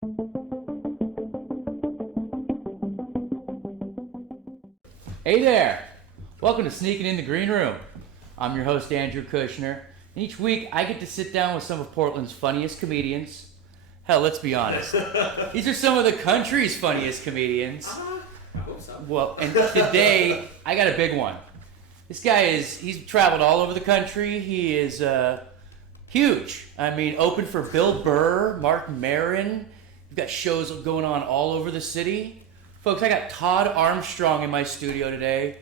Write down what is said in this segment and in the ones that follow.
Hey there! Welcome to Sneaking in the Green Room. I'm your host, Andrew Kushner. And each week, I get to sit down with some of Portland's funniest comedians. Hell, let's be honest. These are some of the country's funniest comedians. I hope so. Well, and today, I got a big one. This guy he's traveled all over the country. He is huge. I mean, open for Bill Burr, Mark Maron. We've got shows going on all over the city. Folks, I got Todd Armstrong in my studio today,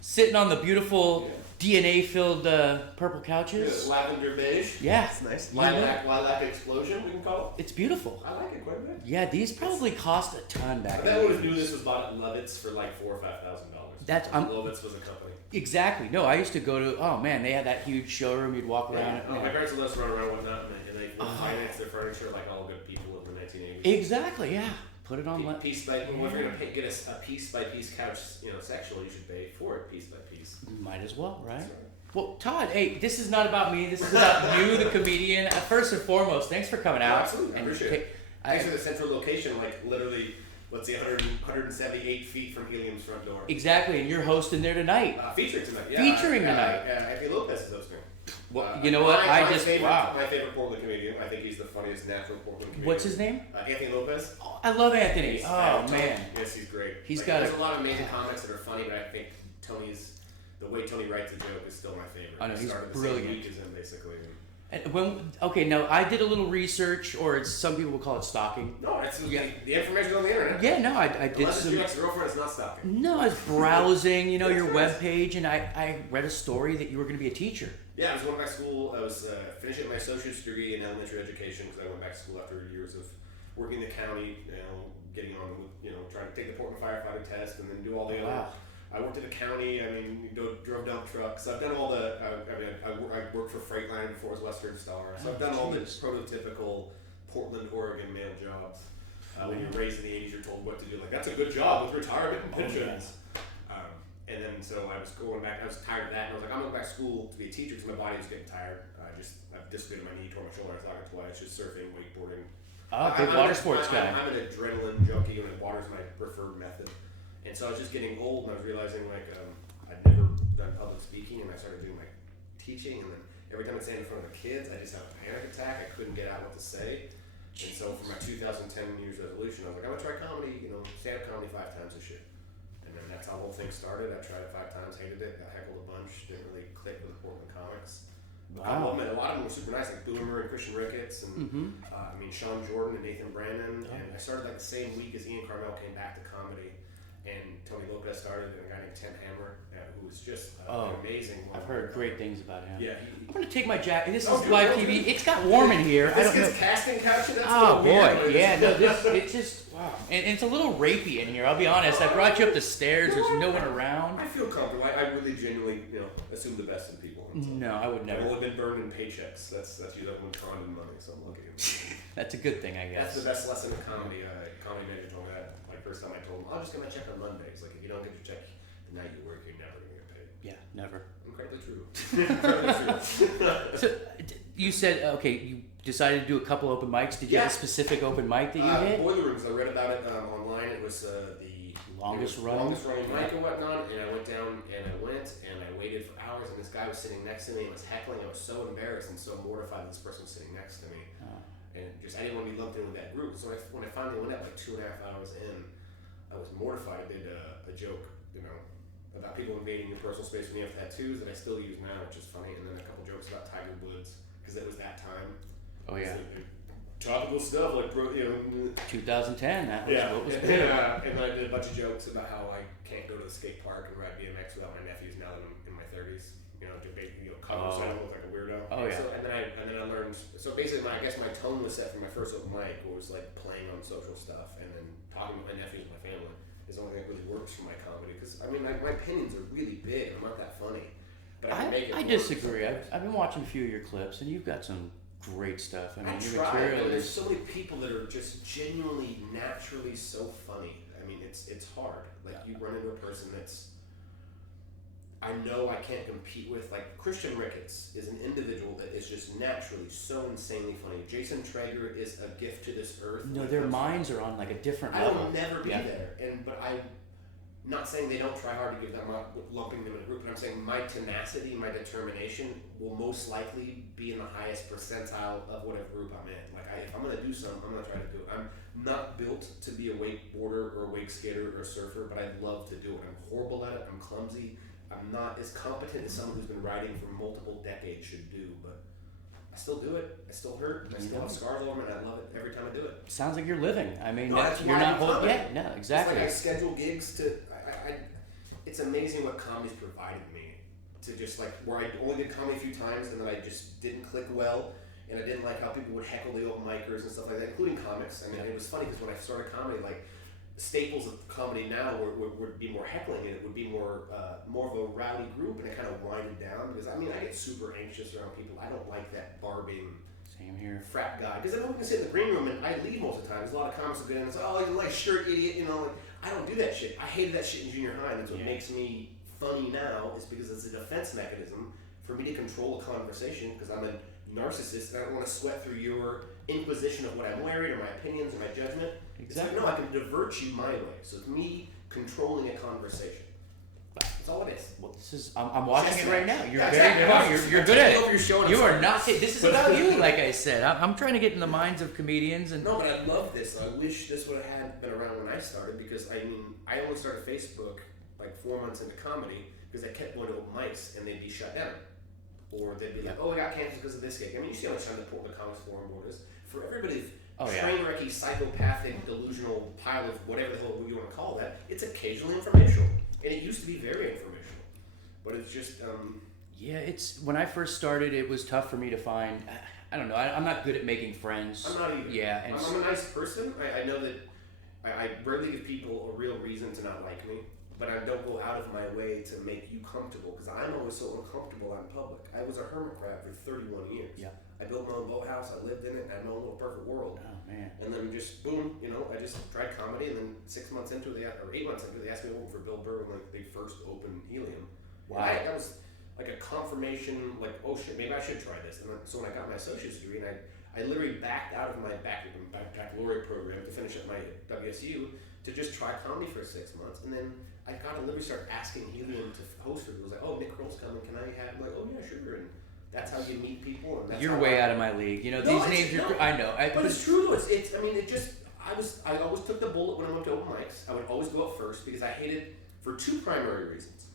sitting on the beautiful DNA-filled purple couches. Lavender beige. Yeah. It's nice. Lilac explosion, we can call it. It's beautiful. I like it quite a bit. Yeah, these probably cost a ton back I then. bet I would have knew this was bought at Lovett's for like $4,000 or $5,000. Lovett's was a company. Exactly. No, I used to go to, oh man, they had that huge showroom. You'd walk around. Yeah. My parents would let us run around and whatnot, and they finance their furniture like all good people of the 1980s. Exactly, yeah. Put it on. Piece by piece. Well, if you're gonna get a piece by piece couch, sectional, you should pay for it piece by piece. Might as well, right? That's right. Well, Todd, hey, this is not about me. This is about you, the comedian. First and foremost, thanks for coming out. Absolutely, I appreciate it. Thanks for the central location, like literally, let's see, 178 feet from Helium's front door. Exactly, and you're hosting there tonight. Featuring tonight, yeah. Featuring tonight. Anthony Lopez is hosting. Well, you know what? My favorite Portland comedian. I think he's the funniest natural Portland comedian. What's his name? Anthony Lopez. Oh, I love Anthony. Man. Yes, he's great. There's a lot of amazing comics that are funny, but I think the way Tony writes a joke is still my favorite. I know, he's started brilliant. The same week as him, basically. And now I did a little research, or some people will call it stalking. No, it's the information's on the internet. Yeah, no, I did Unless it's your ex-girlfriend, it's not stalking. No, I was browsing, your webpage, and I read a story that you were going to be a teacher. Yeah, I was going back to school. I was finishing my associate's degree in elementary education because I went back to school after years of working in the county, getting on with, trying to take the Portland firefighter test and then do all the other. Wow. I worked at the county. Drove dump trucks. I've done all the. I worked for Freightliner before it was Western Star. So I've done all the prototypical Portland, Oregon male jobs. When you're raised in the '80s, you're told what to do. Like that's a good job with retirement and pensions. And then so I was going back. I was tired of that, and I was like, I'm going back to school to be a teacher because my body was getting tired. I've dislocated my knee, tore my shoulder. I thought it twice. Just surfing, wakeboarding. Big water sports guy. I'm an adrenaline junkie, and water's my preferred method. And so I was just getting old, and I was realizing I'd never done public speaking, and I started doing teaching, and then every time I'd stand in front of the kids, I just had a panic attack. I couldn't get out what to say. And so for my 2010 New Year's resolution, I was like, I'm gonna try comedy, stand-up comedy 5 times this year. And then that's how the whole thing started. I tried it 5 times, hated it, got heckled a bunch, didn't really click with Portland comics. Wow. A lot of them were super nice, like Boomer and Christian Ricketts, and Sean Jordan and Nathan Brandon. Oh. And I started the same week as Ian Carmel came back to comedy. And Tony Lopez started, and a guy named Tim Hammer, who was just an amazing one. I've heard great things about him. Yeah. I'm going to take my jacket. This is live TV. It's got warm in here. This gets casting couch, and that's oh, boy. Weird. Yeah, no, it's just, wow. And it's a little rapey in here, I'll be honest. I brought you up the stairs. There's no one around. I feel comfortable. I really genuinely, assume the best in people. No, I would never. I've only been burned in paychecks. That's usually when conned in money, so I'm lucky. That's a good thing, I guess. That's the best lesson in comedy. Comedy manager told me that. First time I told him, I'll just get my check on Mondays. Like, if you don't get your check the night you work, you're never going to get paid. Yeah, never. Incredibly true. Incredibly true. So, you said, you decided to do a couple open mics. Did you have a specific open mic that you hit? Boiler Rooms. I read about it online. It was the longest running mic and whatnot. And I went down and I waited for hours. And this guy was sitting next to me and was heckling. I was so embarrassed and so mortified that this person was sitting next to me. Oh. And I didn't want to be lumped in with that group. So when I finally went out 2.5 hours in, I was mortified. I did a joke, about people invading your personal space when you have tattoos that I still use now, which is funny. And then a couple jokes about Tiger Woods because it was that time. Oh yeah. Topical stuff like 2010. That was what was big. And then I did a bunch of jokes about how I can't go to the skate park and ride BMX without my nephews now that I'm in my 30s. Color, so I don't look like a weirdo. Oh yeah. So, and then I learned. So basically, I guess my tone was set for my first open mic, was like playing on social stuff, and then talking with my nephews and my family is the only thing that really works for my comedy. Because my opinions are really big. I'm not that funny, but I can make it. I disagree. I've been watching a few of your clips, and you've got some great stuff. I try, but there's so many people that are just genuinely, naturally so funny. It's hard. Like you run into a person that's I know I can't compete with, like, Christian Ricketts is an individual that is just naturally so insanely funny. Jason Traeger is a gift to this earth. No, their minds are on like a different level. I will never be there, but I'm not saying they don't try hard to give them up, lumping them in a group, but I'm saying my tenacity, my determination will most likely be in the highest percentile of whatever group I'm in. Like, if I'm going to do something, I'm going to try to do it. I'm not built to be a wakeboarder or a wake skater or a surfer, but I love to do it. I'm horrible at it. I'm clumsy. I'm not as competent as someone who's been riding for multiple decades should do, but I still do it. I still hurt. I still have scars over me, and I love it every time I do it. Sounds like you're living. I mean, no, you're not holding. Yeah, no, exactly. It's like I schedule gigs to. It's amazing what comedy's provided me. To just like where I only did comedy a few times, and then I just didn't click well, and I didn't like how people would heckle the open micers and stuff like that, including comics. I mean, it was funny because when I started comedy, like. Staples of comedy now would be more heckling, and it would be more of a rowdy group, and it kind of winded down because I mean I get super anxious around people. I don't like that barbing. Same here. Frat guy, because I know we can sit in the green room and I leave most of the time. There's a lot of comics that get in and say, "Oh, you like shirt idiot," you know. Like, I don't do that shit. I hated that shit in junior high, and that's what makes me funny now. Is because it's a defense mechanism for me to control a conversation because I'm a narcissist and I don't want to sweat through your inquisition of what I'm wearing or my opinions or my judgment. Exactly. It's like, no, I can divert you my way. So it's me controlling a conversation. That's all it is. Well, this is I'm watching it right now. You're exactly. very good. You're good at it. You are not. This is about you, like I said. I'm trying to get in the minds of comedians and. No, but I love this. I wish this would have been around when I started because I mean I only started Facebook like 4 months into comedy because I kept going to open mics and they'd be shut down. Or they'd be like, "Oh, I got canceled because of this gig." I mean, you see how much time the Comics Forum board is for everybody. Train wrecky, psychopathic, delusional pile of whatever the hell you want to call that. It's occasionally informational, and it used to be very informational, but it's just. Yeah, it's when I first started, it was tough for me to find. I don't know. I'm not good at making friends. I'm not either. Yeah, and I'm a nice person. I know that I rarely give people a real reason to not like me. But I don't go out of my way to make you comfortable because I'm always so uncomfortable out in public. I was a hermit crab for 31 years. Yeah. I built my own boathouse. I lived in it. I had my own little perfect world. Oh man. And then just boom, I just tried comedy, and then 6 months into it, or 8 months into it, they asked me to open for Bill Burr when they first opened Helium. Wow. That was like a confirmation, like, oh shit, maybe I should try this. And then, so when I got my associate's degree, and I literally backed out of my baccalaureate program to finish up my WSU to just try comedy for 6 months, and then I got to literally start asking Helium to host for it. It was like, "Oh, Nick Kroll's coming. Can I have?" I'm like, "Oh yeah, sure." And that's how you meet people. And that's you're way out of my league. You know, these names. I know. But it's true though. It's. I mean, it just. I always took the bullet when I went to open mics. I would always go up first because I hated for two primary reasons.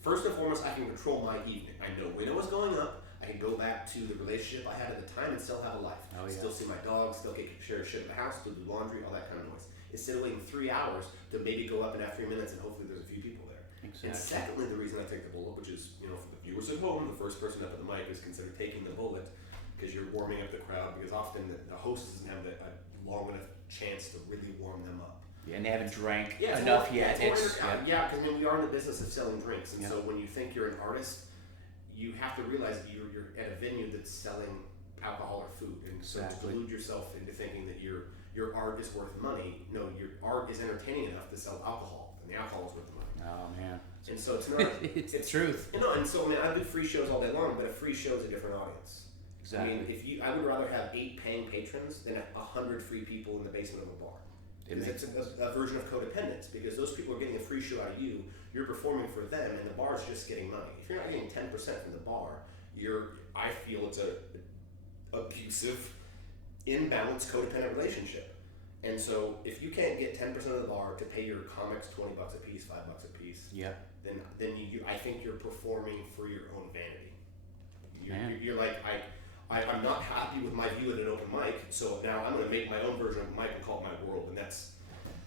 First and foremost, I can control my evening. I know when it was going up. I can go back to the relationship I had at the time and still have a life. Oh, yeah. Still see my dog. Still share shit in the house. Still do laundry. All that kind of noise. Instead of waiting 3 hours to maybe go up and have 3 minutes and hopefully there's a few people there. Exactly. And secondly, the reason I take the bullet, which is, for the viewers at home, the first person up at the mic is considered taking the bullet because you're warming up the crowd because often the host doesn't have a long enough chance to really warm them up. Yeah, and they haven't drank enough yet. Because I mean, we are in the business of selling drinks, and so when you think you're an artist, you have to realize that you're at a venue that's selling alcohol or food, and so to delude yourself into thinking that your art is worth money. No, your art is entertaining enough to sell alcohol, and the alcohol is worth the money. Oh man! And so it's not. it's the truth. And so I mean, I do free shows all day long, but a free show is a different audience. Exactly. I mean, I would rather have 8 paying patrons than 100 free people in the basement of a bar. It's a version of codependence because those people are getting a free show out of you. You're performing for them, and the bar's just getting money. If you're not getting 10% from the bar, I feel it's a abusive, imbalanced, codependent relationship. And so, if you can't get 10% of the bar to pay your comics $20 a piece, $5 a piece, then I think you're performing for your own vanity. You're like I'm not happy with my view at an open mic, so now I'm going to make my own version of a mic and call it my world, and that's.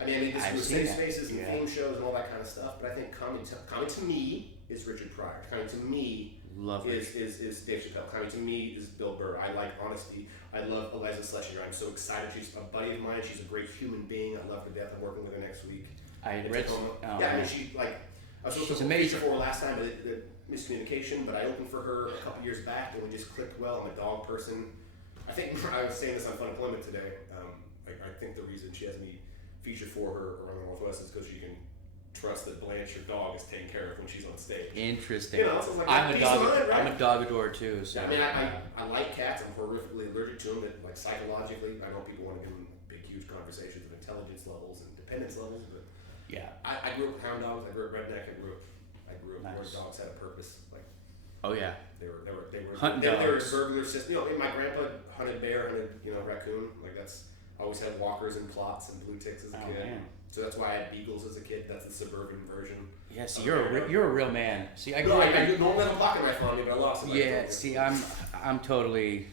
I made this with safe spaces and theme shows and all that kind of stuff, but I think comedy to me is Richard Pryor. Comedy to me is Dave Chappelle. Comedy to me is Bill Burr. I like honesty. I love Eliza Schlesinger. I'm so excited. She's a buddy of mine. She's a great human being. I love her to death. I'm working with her next week. I read. I mean, I was supposed to feature for her last time, but the miscommunication. But I opened for her a couple years back, and we just clicked well. I'm a dog person. I think I was saying this on Fun Employment today. I think the reason she has me featured for her around the Northwest is because she can trust that Blanche, your dog, is taken care of when she's on stage. Interesting. You know, so it's like, I'm a dog. mind, right? I'm a dog adorer too. So I mean, I like cats. I'm horrifically allergic to them. But like psychologically, I know people want to give them big, huge conversations of intelligence levels and dependence levels. But yeah, I grew up with hound dogs. I grew up redneck. I grew up nice. where dogs had a purpose. Like, oh yeah, they were hunting they were dogs. burglar system. You know, my grandpa hunted bear, hunted raccoon. Like that's I always had walkers and plots and blue ticks as a kid. Man. So that's why I had beagles as a kid. That's the suburban version. Yeah, see, you're a real man. See, I grew No, up. I normally have a pocket knife on me, but I lost it. Yeah, see, I'm totally.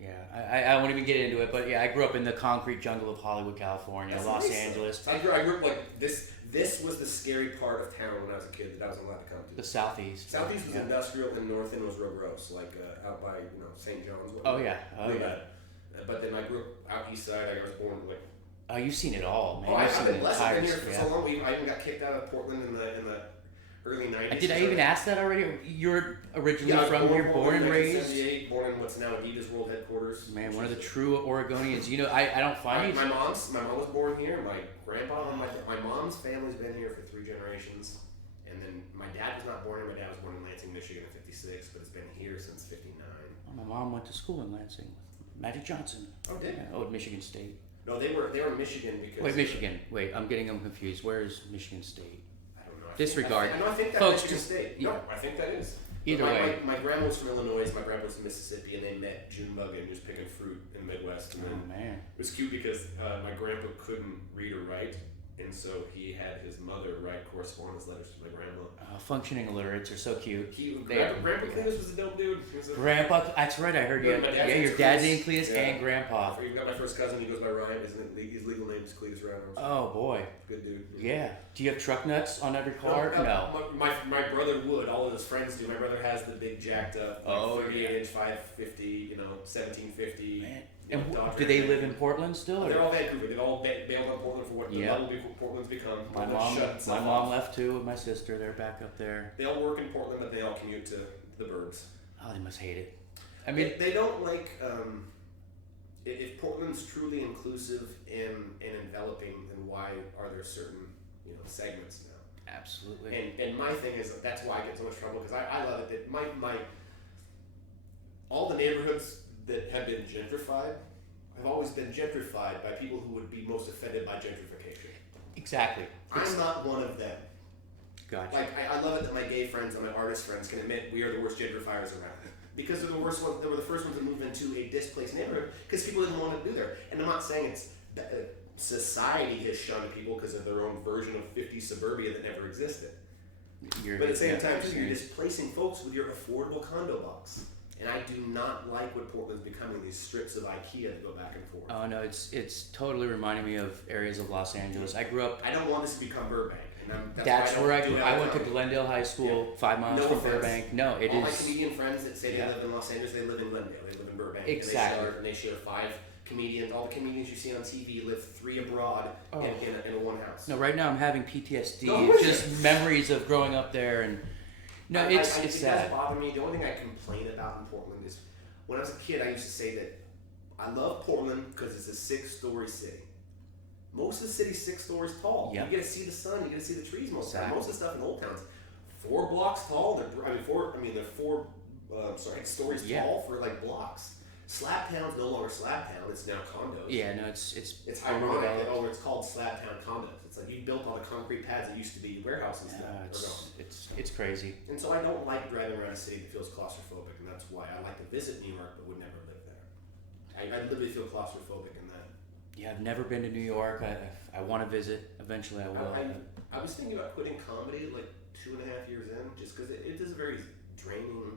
Yeah, I won't even get into it, but yeah, I grew up in the concrete jungle of Hollywood, California, That's Los nice. Angeles. So I grew up like this. This was the scary part of town when I was a kid that I wasn't allowed to come to. The southeast. Southeast was yeah. industrial, and north end was real gross, like out by St. John's. Oh yeah, oh really yeah. bad. But then I grew up out east side. I was born like. Oh, you've seen it all, man. I've seen been blessed. I've been here entire- for so long. I even got kicked out of Portland in the early '90s. Did I even ask that already? You're originally from here, born and raised. 1978, born in what's now Adidas World Headquarters. Man, one of the true Oregonians. You know, I don't find my mom was born here. My grandpa and my mom's family's been here for 3 generations. And then my dad was not born here. My dad was born in Lansing, Michigan in '56, but it's been here since '59. My mom went to school in Lansing. Magic Johnson. Oh, did? Yeah, at Michigan State. No, they were in Michigan because. Wait, Michigan. Wait, I'm getting them confused. Where is Michigan State? I don't know. Disregard. I think that's Folks, Michigan State. No, I think that is. Either way. My grandma was from Illinois, my grandpa was from Mississippi, and they met June bugging, just picking fruit in the Midwest. And then man. it was cute because my grandpa couldn't read or write, and so he had his mother write correspondence letters to my grandma. Functioning illiterates are so cute. Grandpa Cletus was a dope dude. Grandpa, that's right, I heard you. Yeah, your dad's named Cletus and Grandpa. You've got my first cousin, he goes by Ryan, his legal name is Cletus Ryan. Oh boy. Good dude. Yeah. Do you have truck nuts on every car? No. My brother would. All of his friends do. My brother has the big jacked up 38-inch 550, 1750. Man. And do they live in Portland still? They're all Vancouver. They've all bailed on Portland for what Portland's become. My mom left too with my sister. They're back up there. They all work in Portland, but they all commute to the burbs. Oh, they must hate it. I mean, they don't like. If Portland's truly inclusive and enveloping, then why are there certain segments now? Absolutely. And my thing is that's why I get so much trouble because I love it that my all the neighborhoods that have been gentrified have always been gentrified by people who would be most offended by gentrification. Exactly. I'm not one of them. Gotcha. Like I love it that my gay friends and my artist friends can admit we are the worst gentrifiers around. Because they're the worst ones. They were the first ones to move into a displaced neighborhood because people didn't want to do there. And I'm not saying it's society has shunned people because of their own version of 50s suburbia that never existed. But at the same time, too, you're displacing folks with your affordable condo box. And I do not like what Portland's becoming, these strips of IKEA that go back and forth. Oh no, it's totally reminding me of areas of Los Angeles. I grew up. I don't want this to become Burbank. That's where I went to Glendale High School, 5 miles from Burbank. No, it all is. My comedian friends that say they live in Los Angeles, they live in Glendale. They live in Burbank. Exactly. And they share 5 comedians. All the comedians you see on TV live 3 abroad in a one house. No, right now I'm having PTSD. Just memories of growing up there, and no, it's sad. It does bother me. The only thing I complain about in Portland is when I was a kid, I used to say that I love Portland because it's a 6-story city. Most of the city's 6 stories tall. Yep. You get to see the sun. You get to see the trees most of the time. Most of the stuff in old towns, 4 blocks tall. They're 4 stories tall for like blocks. Slab Town's no longer Slab Town. It's now condos. Yeah, no, it's ironic that it's called Slab Town condos. It's like you built all the concrete pads that used to be warehouses. It's crazy. And so I don't like driving around a city that feels claustrophobic, and that's why I like to visit New York but would never live there. I literally feel claustrophobic in that. Yeah, I've never been to New York. I want to visit. Eventually I will. I was thinking about quitting comedy like 2.5 years in, just because it is a very draining.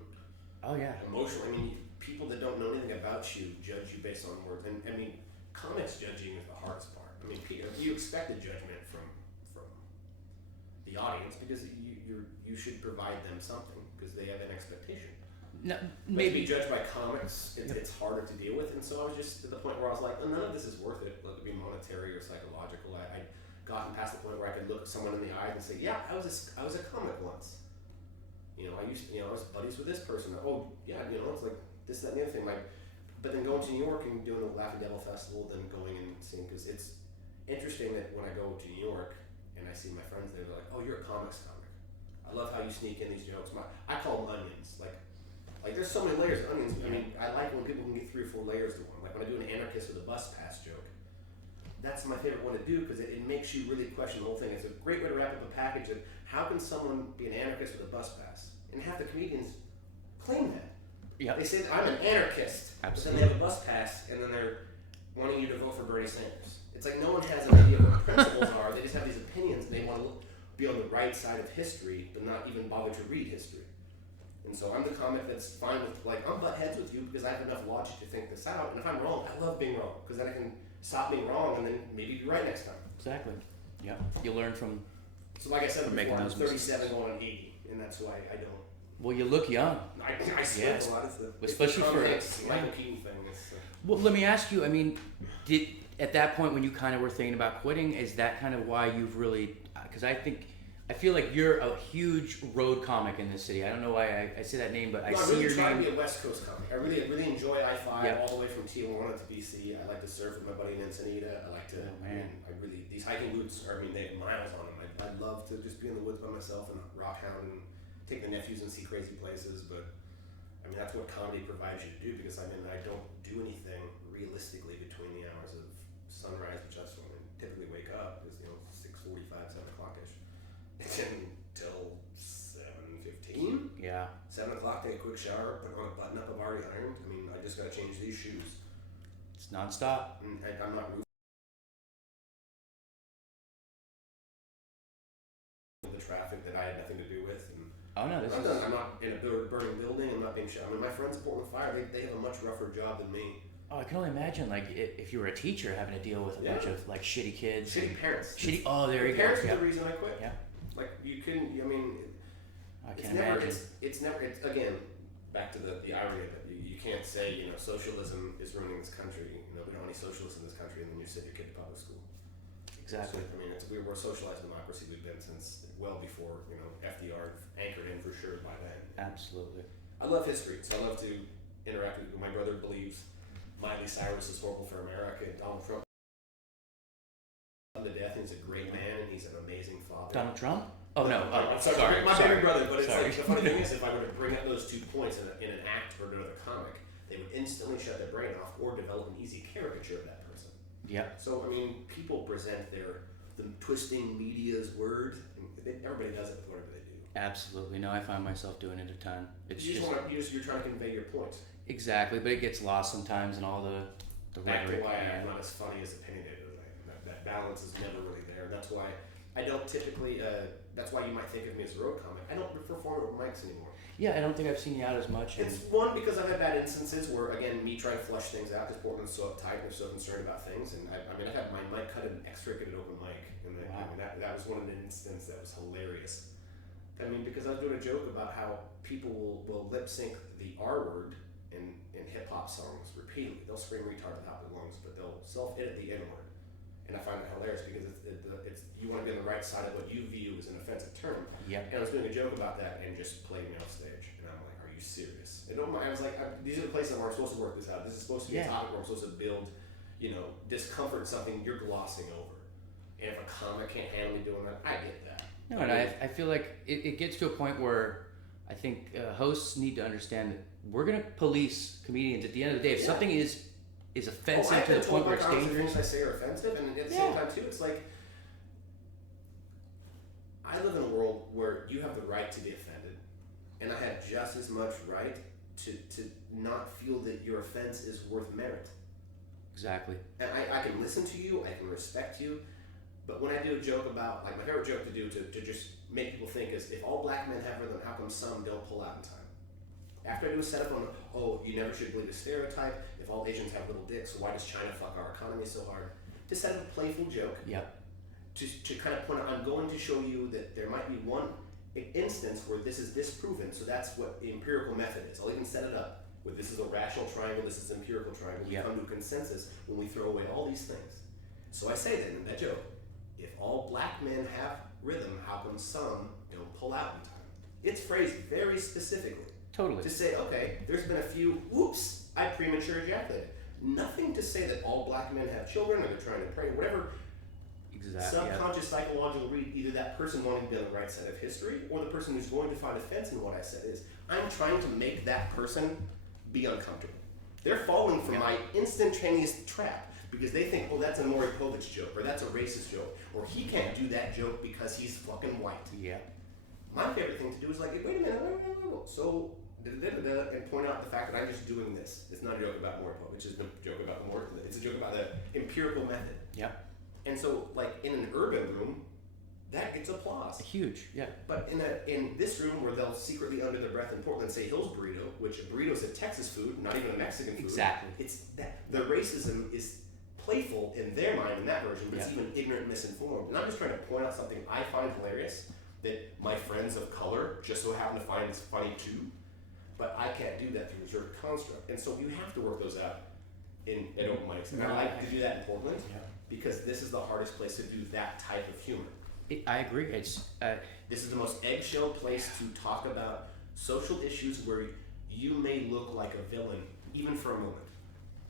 Oh yeah. Emotional. I mean, people that don't know anything about you judge you based on words, and I mean, comics judging is the hardest part. I mean, you expect a judgment from the audience because you should provide them something because they have an expectation. No, maybe judged by comics, it's harder to deal with, and so I was just at the point where I was like, none of this is worth it, whether it be monetary or psychological. I gotten past the point where I could look someone in the eye and say, yeah, I was a comic once. I was buddies with this person. Oh yeah, it's like this, that, and the other thing. Like, but then going to New York and doing the Laughing Devil Festival, then going and seeing, because it's interesting that when I go to New York and I see my friends there, they're like, oh, you're a comics comic. I love how you sneak in these jokes. I call them onions. Like there's so many layers of onions. I mean, I like when people can get 3 or 4 layers to one. Like when I do an anarchist with a bus pass joke, that's my favorite one to do because it makes you really question the whole thing. It's a great way to wrap up a package of how can someone be an anarchist with a bus pass? And half the comedians claim that. Yeah. They say that I'm an anarchist, Absolutely. but then they have a bus pass and then they're wanting you to vote for Bernie Sanders. It's like no one has an idea what principles are. They just have these opinions and they want to be on the right side of history, but not even bother to read history. And so I'm the comic that's fine with, like, I'm butt heads with you because I have enough logic to think this out. And if I'm wrong, I love being wrong because then I can stop being wrong and then maybe be right next time. Exactly. Yeah. You learn from. So like I said before, I'm 37 mistakes. going on 80, and that's why I don't. Well, you look young. I slip a lot of the especially for Michael Keaton thing. Well, let me ask you. I mean, did at that point when you kind of were thinking about quitting, is that kind of why you've really? Because I feel like you're a huge road comic in this city. I don't know why I say that name, but I see really your name. I really try to be a West Coast comic. I really enjoy I-5 Yep. all the way from Tijuana to BC. I like to surf with my buddy in Ensenada. I like to. Oh, man. These hiking boots are. They have miles on them. I'd love to just be in the woods by myself and rock hound and take the nephews and see crazy places. But I mean, that's what comedy provides you to do because I don't do anything realistically between the hours of sunrise, which that's when I typically wake up is 6:45, 7 o'clock ish. Until 7:15. Yeah. 7 o'clock, take a quick shower, put on a button up I've already ironed. I mean, I just gotta change these shoes. It's nonstop. And I'm not roofing the traffic that I had nothing to do with. And Oh no, this is. I'm not in a burning building. I'm not being shot. I mean, my friends at Portland Fire, they have a much rougher job than me. Oh, I can only imagine like if you were a teacher having to deal with a bunch of like shitty kids. Shitty parents. Oh, there you go. Parents Yeah. are the reason I quit. Yeah. Like you couldn't. I mean. I can't imagine. It's never. It's again back to the irony of it. You can't say socialism is ruining this country. We don't have any socialists in this country, and then you send your kid to public school. Exactly. So, I mean, we're a socialized democracy. We've been since well before FDR anchored in for sure by then. Absolutely. I love history, so I love to interact with. My brother believes Miley Cyrus is horrible for America, and Donald Trump to death. He's a great man, and he's an amazing father. Donald Trump? Oh no! I'm sorry. My baby brother, but it's like the funny thing is, if I were to bring up those 2 points in an act or another comic, they would instantly shut their brain off or develop an easy caricature of that person. Yeah. So I mean, people present the twisting media's word. Everybody does it with whatever they do. Absolutely. No, I find myself doing it a ton. It's you're trying to convey your point. Exactly, but it gets lost sometimes in all the Back to rhetoric. why I'm not as funny as opinionated as I am. That balance is never really there. That's why I don't typically. That's why you might think of me as a road comic. I don't perform over mics anymore. Yeah, I don't think I've seen you out as much. It's one because I've had bad instances where, again, me trying to flush things out because Portland's so uptight and they're so concerned about things. And I've had my mic cut an extra at an open mic, and Wow. that was one of the instances that was hilarious. I mean, because I was doing a joke about how people will lip sync the R word in hip hop songs repeatedly. They'll scream retard at the top of their lungs, but they'll self edit the N word. And I find that hilarious because it's you want to be on the right side of what you view as an offensive term. Yeah. And I was doing a joke about that and just played me off stage. And I'm like, are you serious? And I was like, these are the places where I'm supposed to work this out. This is supposed to be a topic where I'm supposed to build, discomfort, something you're glossing over. And if a comic can't handle me doing that, I get that. No, and I feel like it gets to a point where I think hosts need to understand that we're going to police comedians at the end of the day. If something is offensive to the point where it's dangerous. Things I say are offensive, and at the same time too, it's like I live in a world where you have the right to be offended, and I have just as much right to not feel that your offense is worth merit. Exactly. And I can listen to you, I can respect you, but when I do a joke about, like my favorite joke to do to just make people think is, if all black men have rhythm, how come some don't pull out in time? After I do a setup on, you never should believe a stereotype, if all Asians have little dicks, why does China fuck our economy so hard? To set up a playful joke. Yep. To kind of point out, I'm going to show you that there might be one instance where this is disproven, so that's what the empirical method is. I'll even set it up with this is a rational triangle, this is an empirical triangle. We come to a consensus when we throw away all these things. So I say that in that joke, if all black men have rhythm, how come some don't pull out in time? It's phrased very specifically. Totally. To say, okay, there's been a few, whoops, I premature ejaculated. Nothing to say that all black men have children or they're trying to pray, whatever subconscious psychological read, either that person wanting to be on the right side of history or the person who's going to find offense in what I said is, I'm trying to make that person be uncomfortable. They're falling for my instantaneous trap because they think, oh, that's a Maury Povich joke, or that's a racist joke, or he can't do that joke because he's fucking white. Yeah. My favorite thing to do is like, wait a minute, so, and point out the fact that I'm just doing this. It's not a joke about Maury Povich, it's a joke about it's a joke about the empirical method. Yeah. And so, like, in an urban room, that gets applause. Huge, yeah. But in this room where they'll secretly under their breath in Portland say Hill's burrito, which a burrito is a Texas food, not even a Mexican food. Exactly. It's that the racism is playful in their mind in that version, but it's even ignorant and misinformed. And I'm just trying to point out something I find hilarious that my friends of color just so happen to find it's funny too. But I can't do that through a certain construct. And so you have to work those out at open mics. And I like to do that in Portland because this is the hardest place to do that type of humor. I agree. This is the most eggshell place to talk about social issues where you may look like a villain, even for a moment.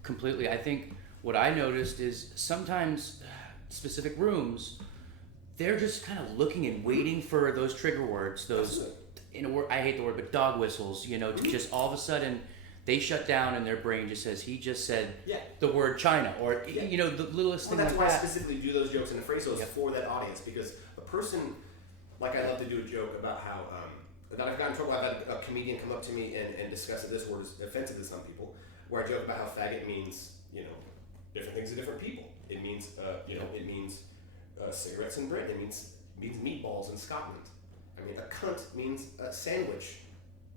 Completely. I think what I noticed is sometimes specific rooms, they're just kind of looking and waiting for those trigger words, those, I hate the word, but dog whistles, to just all of a sudden they shut down and their brain just says, he just said the word China, or, the littlest thing like that. That's why I specifically do those jokes and phrase those for that audience, because a person, like I love to do a joke about how, that I've gotten in trouble, I've had a comedian come up to me and discuss that this word is offensive to some people, where I joke about how faggot means, different things to different people. It means, it means cigarettes in Britain. It means meatballs in Scotland. I mean, a cunt means a sandwich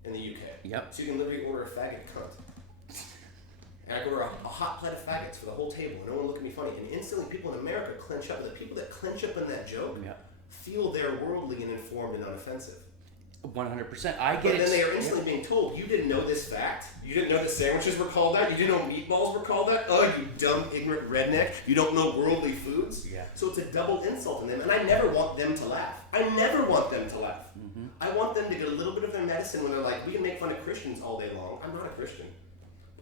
in the UK. Yep. So you can literally order a faggot cunt. And I order a hot plate of faggots for the whole table, and no one look at me funny. And instantly, people in America clench up. The people that clench up in that joke feel they're worldly and informed and unoffensive. 100%. I get it. But then they are instantly being told, you didn't know this fact. You didn't know that sandwiches were called that. You didn't know meatballs were called that. Oh, you dumb, ignorant redneck. You don't know worldly foods. Yeah. So it's a double insult to them, and I never want them to laugh. I never want them to laugh. Mm-hmm. I want them to get a little bit of their medicine when they're like, we can make fun of Christians all day long. I'm not a Christian.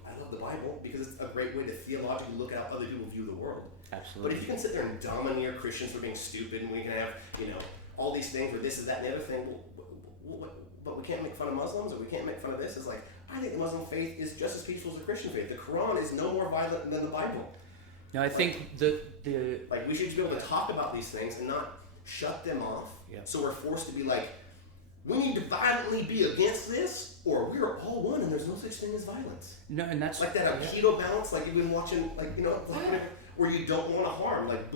I love the Bible because it's a great way to theologically look at how other people view the world. Absolutely. But if you can sit there and domineer Christians for being stupid, and we can have, all these things, or this is that and the other thing, but we can't make fun of Muslims, or we can't make fun of this. It's like, I think the Muslim faith is just as peaceful as the Christian faith. The Quran is no more violent than the Bible. No, I think like, we should just be able to talk about these things and not shut them off. Yeah. So we're forced to be like, we need to violently be against this, or we're all one and there's no such thing as violence. No, and that's like that Aikido balance, like you've been watching, where you don't want to harm. Like,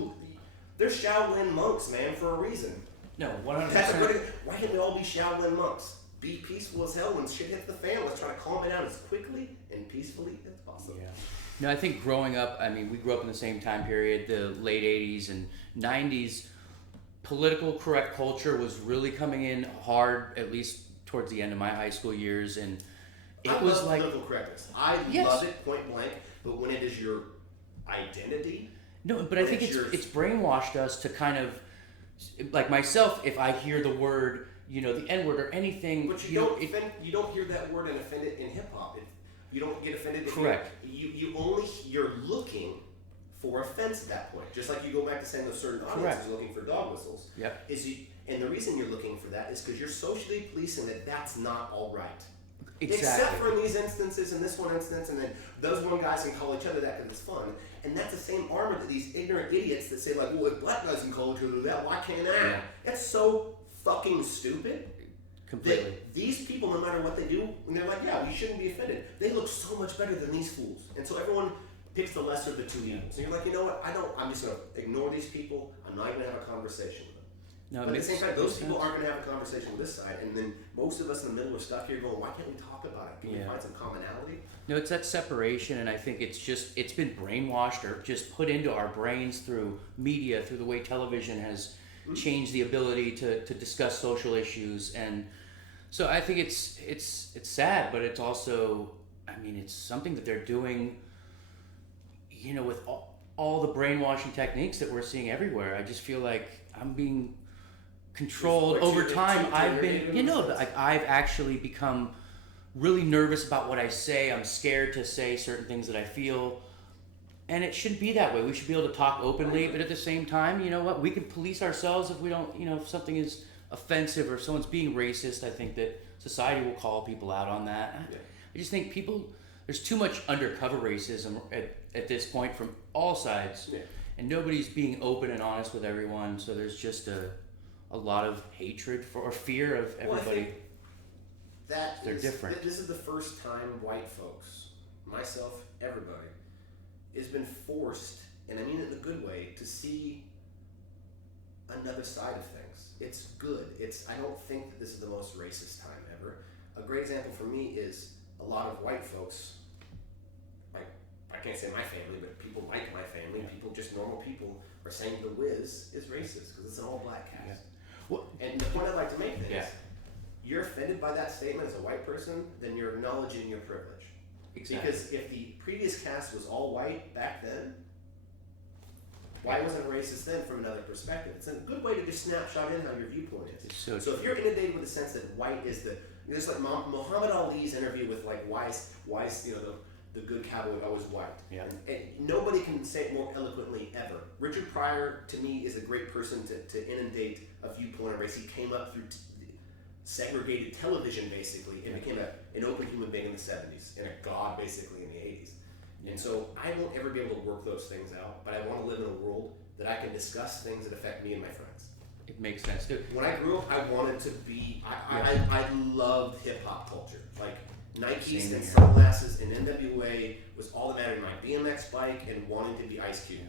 there's Shaolin monks, man, for a reason. No, 100%. Why can't we all be Shaolin monks? Be peaceful as hell when shit hits the fan. Let's try to calm it down as quickly and peacefully as possible. Yeah. No, I think growing up, we grew up in the same time period, the late 80s and 90s. Political correct culture was really coming in hard, at least towards the end of my high school years, and I love political correctness. I love it point blank, but when it is your identity. No, but I think it's brainwashed us to kind of, like myself, if I hear the word, the N-word or anything. But you don't hear that word and offend it in hip hop. You don't get offended. Correct. You're looking for offense at that point. Just like you go back to saying a certain audience is looking for dog whistles. Yep. And the reason you're looking for that is because you're socially policing that that's not all right. Exactly. Except for in these instances, in this one instance, and then those one guys can call each other that because it's fun. And that's the same armor that these ignorant idiots that say, like, well, if black guys can call each other that, why can't I? Yeah. That's so fucking stupid. Completely. That these people, no matter what they do, and they're like, yeah, we shouldn't be offended. They look so much better than these fools. And so everyone picks the lesser of the two evils. So you're like, you know what, I'm just going to ignore these people. I'm not even going to have a conversation with them. No, but at the same time, those people aren't going to have a conversation with this side. And then most of us in the middle are stuck here going, why can't we talk about it? Can we find some commonality? No, it's that separation, and I think it's been brainwashed or just put into our brains through media, through the way television has changed the ability to discuss social issues. And so I think it's sad, but it's also, it's something that they're doing, with all the brainwashing techniques that we're seeing everywhere. I just feel like I'm being controlled over time. I've been, I've actually become really nervous about what I say. I'm scared to say certain things that I feel. And it shouldn't be that way. We should be able to talk openly, but at the same time, you know what? We can police ourselves if we don't, if something is offensive or if someone's being racist. I think that society will call people out on that. Yeah. I just think there's too much undercover racism at this point from all sides. Yeah. And nobody's being open and honest with everyone. So there's just a lot of hatred or fear of everybody. They're different. This is the first time white folks, myself, everybody, has been forced, and I mean it in a good way, to see another side of things. It's good. I don't think that this is the most racist time ever. A great example for me is a lot of white folks, like, I can't say my family, but people like my family, people, just normal people, are saying The Wiz is racist because it's an all-black cast. Yeah. Well, and the point I'd like to make then yeah. is, you're offended by that statement as a white person, then you're acknowledging your privilege. Exactly. Because if the previous cast was all white back then, why wasn't it racist then from another perspective? It's a good way to just snapshot in how your viewpoint is. So if you're inundated with the sense that white is just like Muhammad Ali's interview with like why the good cowboy always white. Yeah. And nobody can say it more eloquently ever. Richard Pryor to me is a great person to inundate a viewpoint of race. He came up through segregated television basically and became an open human being in the 70s and a god basically in the 80s. And so I won't ever be able to work those things out, but I want to live in a world that I can discuss things that affect me and my friends. It makes sense too. When I grew up, I wanted to be, I loved hip hop culture. Like Nikes and sunglasses and NWA was all that mattered. My BMX bike and wanting to be Ice Cube.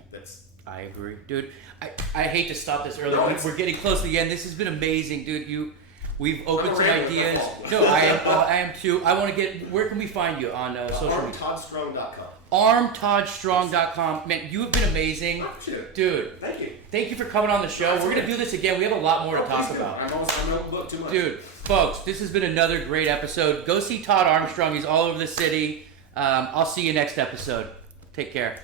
I agree. Dude, I hate to stop this early. No, we're getting close to the end. This has been amazing, dude. We've opened some ideas. No, I am too. I want to where can we find you on social media? ArmToddStrong.com. ArmToddStrong.com. Man, you have been amazing. Oh, sure. Dude. Thank you. Thank you for coming on the show. We're going to do this again. We have a lot more to talk about. I don't book too much. Dude, folks, this has been another great episode. Go see Todd Armstrong. He's all over the city. I'll see you next episode. Take care.